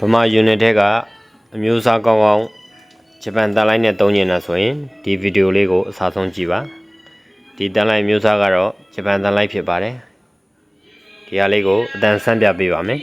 ဗမာယူနစ်ထဲကအမျိုးအစားကောင်းကောင်းဂျပန်တန်လိုက်နဲ့သုံးကျင်တာဆိုရင်ဒီဗီဒီယိုလေးကိုအစားဆုံးကြည့်ပါဒီတန်လိုက်မျိုးစားကတော့ဂျပန်တန်လိုက်ဖြစ်ပါတယ်ဒီဟာလေးကိုအတန်ဆန်းပြပေးပါမယ်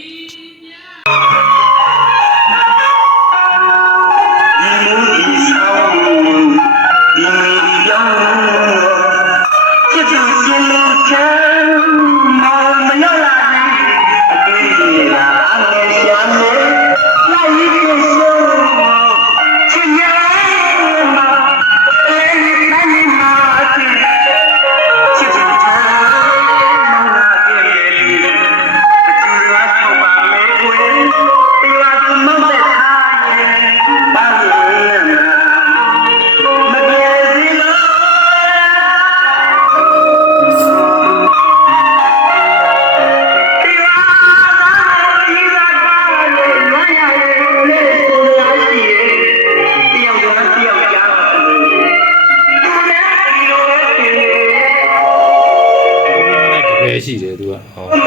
ရှိတယ်သူကဟုတ်